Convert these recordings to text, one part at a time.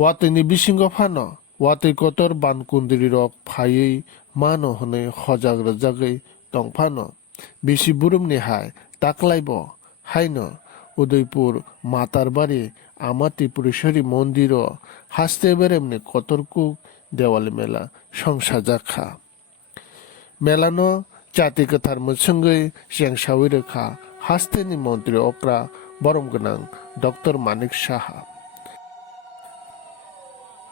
ওয়াতনি বিসিঙ্গ Fanon ওয়াতই কতর বানকুন্দিরি rock ফাইयै মানো হনে হজাগ রজাগै টংফানো BC বুরুমনি high তাকলাইব হাইন Udaipur Matarbari আমার ত্রিপুরেশ্বরী মন্দির হাসতে বেরেমনি কতরকুক দেওয়ালি মেলা সংসা জাখা মেলানো জাতি गोथार मोनसोंगै जेंसावै रोखा हास्तेनि मन्त्रि अक्रा बरम गोनां डक्टर मानिक साहा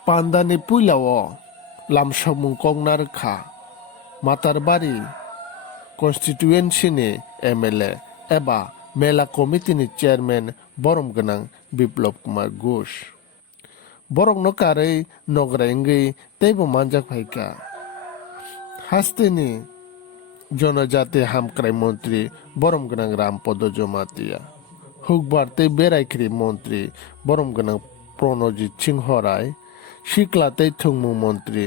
पान्दानि पुइलाव लामसमुं कंना रोखा मातारबारि कन्स्टिट्युएन्सिनि एमएलए एबा मेला कमिटिनि चेयारमेन बरम गोनां बिप्लब कुमार घोष बरंनो कारै नगरायंगै तैबो मानजाक फाइका हास्तेनि जनजाति हामक्राय मन्त्री बरम गोनां रामपद जमातिया हुकबार बेरायख्रि मन्त्री बरम गोनां प्रणजित सिंह राय सिक्ला थुंमु मन्त्री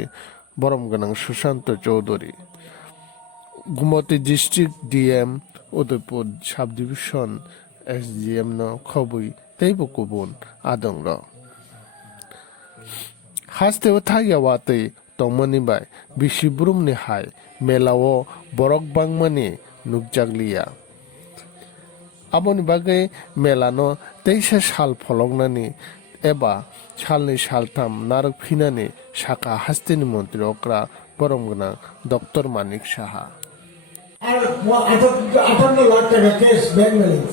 बरम गोनां Sushant Chaudhary Gumti district DM Udaipur sub division SDM न खबुई तैबो गुबुन आदं र हास्तेव थागियावातै तंमनिबाय बिसि बुरुमनि हाय मेलाव बरक बांमनि नुकजागलिया आबनि बागै मेलानो 23 साल फलंनानि एबा सालनि सालथाम नारक फिनानि साका हास्तेनि मन्त्रि अक्रा बरम गोनां डक्टर मानिक साहा আর 58 লাখ টাকা কেস ব্যাংক ব্যালেন্স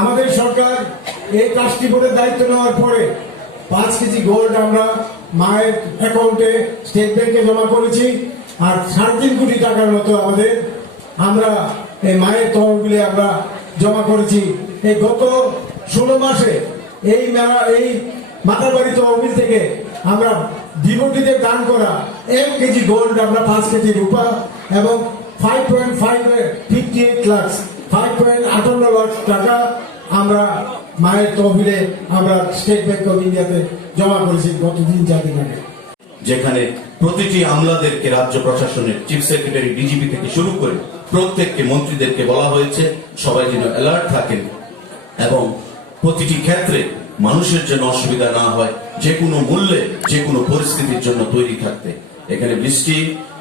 আমাদের সরকার এই ট্রাস্টি বোর্ডের দায়িত্ব নেওয়ার পরে 5 কেজি গোল্ড আমরা মায়ের অ্যাকাউন্টে স্টেট ব্যাংকে জমা করেছি আর 3.5 কোটি টাকার মতো আমরা এই মায়ের তহবিলে আমরা জমা করেছি এই গত 16 মাসে এই মাতারবাড়ি তহবিল থেকে আমরা ডিভোটিদের দান করা 1 কেজি গোল্ড আমরা 5 কেজি রূপা এবং 5.58 লাখ 5.58 লাখ টাকা আমরা মায়ের তহবিলে আমরা স্টেট ব্যাংক অফ ইন্ডিয়াতে জমা করেছি গত 3-4 দিন আগে যেখানে প্রতিটি আমলাদেরকে রাজ্য প্রশাসনের চিফ সেক্রেটারি ডিজিপি থেকে শুরু করে প্রত্যেককে মন্ত্রীদেরকে বলা হয়েছে সবাই যেন অ্যালার্ট থাকেন এবং প্রতিটি ক্ষেত্রে মানুষের জন্য অসুবিধা না হয় যে কোনো মূল্যে যে কোনো পরিস্থিতির জন্য তৈরি থাকতে এখানে বৃষ্টি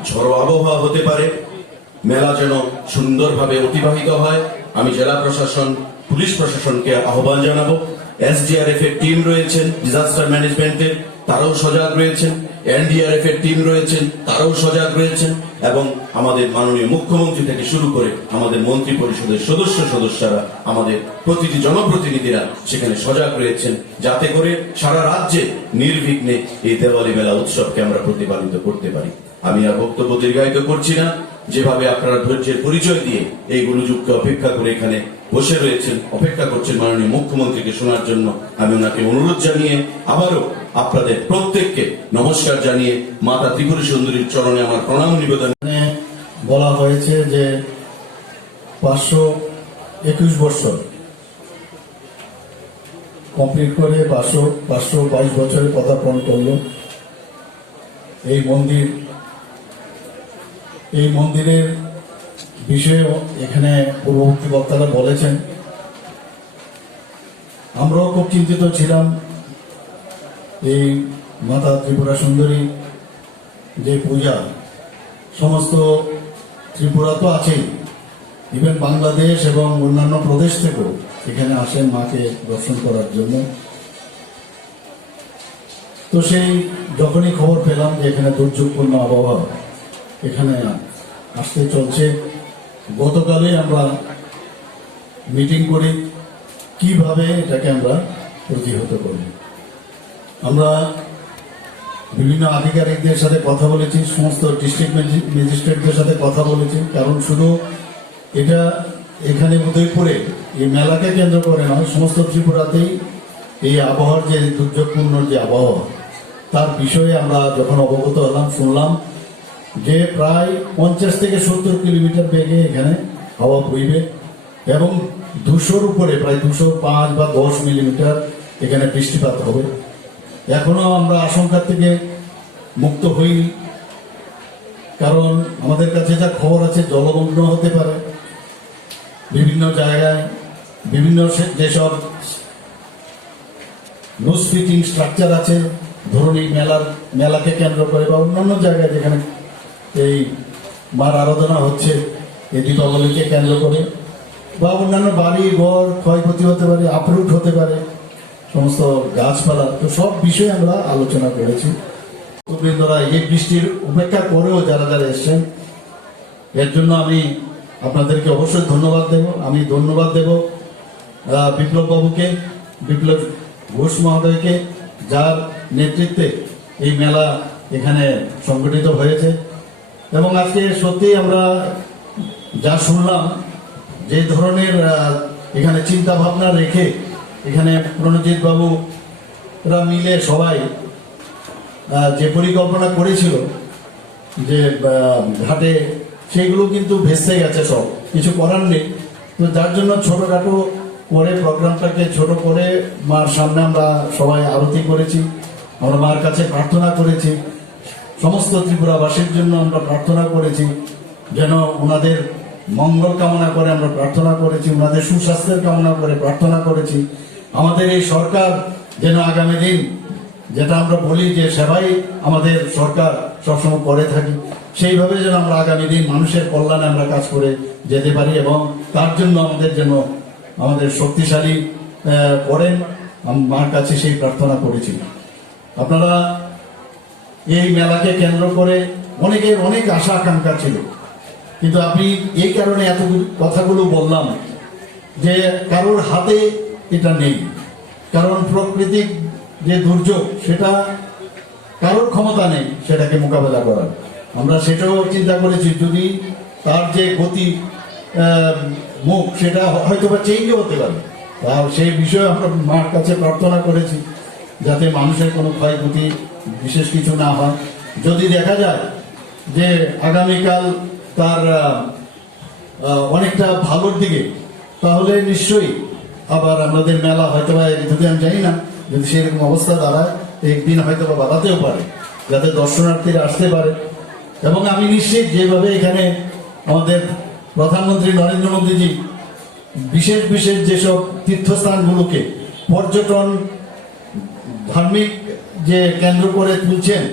ঝড়ো আবহাওয়া হতে পারে মেলা যেন সুন্দরভাবে অতিবাহিত হয় আমি জেলা প্রশাসন পুলিশ প্রশাসনকে আহ্বান জানাবো এসডিআরএফ এর টিম রয়েছেন ডিজাস্টার ম্যানেজমেন্টের তারাও সজাগ রয়েছেন এনডিআরএফ এর টিম রয়েছেন তারাও সজাগ রয়েছেন এবং আমাদের মাননীয় মুখ্যমন্ত্রী থেকে শুরু করে আমাদের মন্ত্রী পরিষদের সদস্যরা আমাদের প্রতিটি জনপ্রতিনিধিরা সেখানে সজাগ রয়েছেন যাতে করে সারা রাজ্যে নির্বিঘ্নে এই দেওয়ালি মেলা উৎসবকে আমরা প্রতিপালিত করতে পারি আমি আর বক্তব্য দীর্ঘায়িত করছি না যেভাবে আপনারা ধৈর্যের পরিচয় দিয়ে এই গুরুযুগকে অপেক্ষা করে এখানে বসে রয়েছেন অপেক্ষা করছেন মাননীয় মুখ্যমন্ত্রীকে শোনার জন্য আমি ওনাকে অনুরোধ জানিয়ে আবারও আপনাদের প্রত্যেককে নমস্কার জানিয়ে মাতা ত্রিপুরা সুন্দরীর চরণে আমার প্রণাম নিবেদন বলা হয়েছে যে 521 বছর কমপ্লিট করে 522 বছরে পদার্পণ করল এই মন্দিরের বিষয়ে এখানে পূর্ববর্তী বক্তারা বলেছেন আমরাও খুব চিন্তিত ছিলাম এই মাতা ত্রিপুরা সুন্দরী যে পূজা সমস্ত ত্রিপুরা তো আছেই ইভেন বাংলাদেশ এবং অন্যান্য প্রদেশ থেকেও এখানে আসেন মাকে দর্শন করার জন্য তো সেই যখনই খবর পেলাম যে এখানে দুর্যোগপূর্ণ আবহাওয়া এখানে আসতে চলছে গতকালে আমরা মিটিং করি কিভাবে এটাকে আমরা প্রতিহত করি আমরা বিভিন্ন আধিকারিকদের সাথে কথা বলেছি সমস্ত ডিস্ট্রিক্ট ম্যাজিস্ট্রেটদের সাথে কথা বলেছি কারণ শুধু এটা এখানে উদয়পুরে এই মেলাকে কেন্দ্র করে নয় সমস্ত ত্রিপুরাতেই এই আবহাওয়ার যে দুর্যোগপূর্ণ যে আবহাওয়া তার বিষয়ে আমরা যখন অবগত হলাম শুনলাম যে প্রায় 50 থেকে 70 কিলোমিটার বেগে এখানে হাওয়া বইবে এবং 200-র উপরে প্রায় 205 বা 10 মিলিমিটার এখানে বৃষ্টিপাত হবে এখনো আমরা আশঙ্কা থেকে মুক্ত হইনি কারণ আমাদের কাছে যা খবর আছে জলমগ্ন হতে পারে বিভিন্ন জায়গায় বিভিন্ন যেসব নোজ ফিটিং স্ট্রাকচার আছে ধরুন এই মেলাকে কেন্দ্র করে বা অন্যান্য জায়গায় যেখানে এই মার আরাধনা হচ্ছে এই দীপাবলিকে কেন্দ্র করে, বা অন্যান্য বাড়ি ঘর ক্ষয়ক্ষতি হতে পারে, আপরুট হতে পারে, সমস্ত গাছপালা, তো সব বিষয়ে আমরা আলোচনা করেছি। বৃন্দরা এই বৃষ্টির উপেক্ষা করেও যারা যারা এসছেন, এর জন্য আমি আপনাদেরকে অবশ্যই ধন্যবাদ দেব। আমি ধন্যবাদ দেব বিপ্লব বাবুকে, বিপ্লব ঘোষ মহোদয়কে, যার নেতৃত্বে এই মেলা এখানে সংগঠিত হয়েছে। এবং আজকে সত্যি আমরা যা শুনলাম, যে ধরনের এখানে চিন্তা ভাবনা রেখে এখানে প্রণজিৎ বাবুরা মিলে সবাই যে পরিকল্পনা করেছিল যে ঘাটে, সেইগুলো কিন্তু ভেস্তে গেছে, সব কিছু করার নেই। তো যার জন্য ছোটখাটো করে প্রোগ্রামটাকে ছোট করে মার সামনে আমরা সবাই আরতি করেছি, আমরা মার কাছে প্রার্থনা করেছি, সমস্ত ত্রিপুরাবাসীর জন্য আমরা প্রার্থনা করেছি, যেন ওনাদের মঙ্গল কামনা করে আমরা প্রার্থনা করেছি, ওনাদের সুস্বাস্থ্যের কামনা করে প্রার্থনা করেছি। আমাদের এই সরকার যেন আগামী দিন, যেটা আমরা বলি যে সেবাই আমাদের সরকার সবসময় করে থাকি, সেইভাবে যেন আমরা আগামী দিন মানুষের কল্যাণে আমরা কাজ করে যেতে পারি, এবং তার জন্য আমাদের শক্তিশালী করেন। মার কাছে সেই প্রার্থনা করেছি। আপনারা এই মেলাকে কেন্দ্র করে অনেকের অনেক আশা আকাঙ্ক্ষা ছিল, কিন্তু আমি এই কারণে এত কথাগুলো বললাম যে কারোর হাতে এটা নেই, কারণ প্রাকৃতিক যে দুর্যোগ সেটা কারোর ক্ষমতা নেই সেটাকে মোকাবেলা করার। আমরা সেটাও চিন্তা করেছি, যদি তার যে গতি মুখ সেটা হয়তো বা চেঞ্জও হতে পারে, আর সেই বিষয়ে আমরা মার কাছে প্রার্থনা করেছি যাতে মানুষের কোনো ক্ষয়ক্ষতি বিশেষ কিছু না হয়। যদি দেখা যায় যে আগামীকাল তার অনেকটা ভালোর দিকে, তাহলে নিশ্চয়ই আবার আমাদের মেলা হয়তো বা যদি আমি জানি না, যদি সেরকম অবস্থা দাঁড়ায় একদিন হয়তো বা বাড়াতেও পারে, যাতে দর্শনার্থীরা আসতে পারে। এবং আমি নিশ্চিত যেভাবে এখানে আমাদের প্রধানমন্ত্রী নরেন্দ্র মোদীজি বিশেষ বিশেষ যেসব তীর্থস্থানগুলোকে পর্যটন ধার্মিক যে কেন্দ্র করে তুলছেন,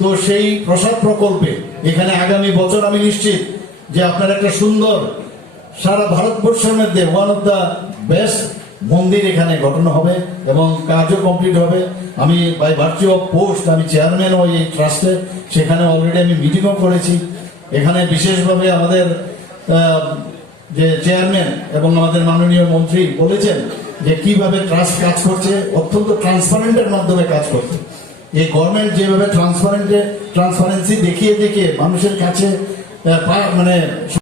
তো সেই প্রসাদ প্রকল্পে এখানে আগামী বছর আমি নিশ্চিত যে আপনার একটা সুন্দর সারা ভারতবর্ষের মধ্যে ওয়ান অফ দ্য বেস্ট মন্দির এখানে গঠন হবে এবং কাজও কমপ্লিট হবে। আমি বাই ভার্চু অফ পোস্ট আমি চেয়ারম্যানও এই ট্রাস্টের, সেখানে অলরেডি আমি মিটিংও করেছি। এখানে বিশেষভাবে আমাদের যে চেয়ারম্যান এবং আমাদের মাননীয় মন্ত্রী বলেছেন যে কিভাবে ট্রাস্ট কাজ করছে, অত্যন্ত ট্রান্সপারেন্টের মাধ্যমে কাজ করছে। এই গভর্নমেন্ট যেভাবে ট্রান্সপারেন্সি দেখিয়ে মানুষের কাছে মানে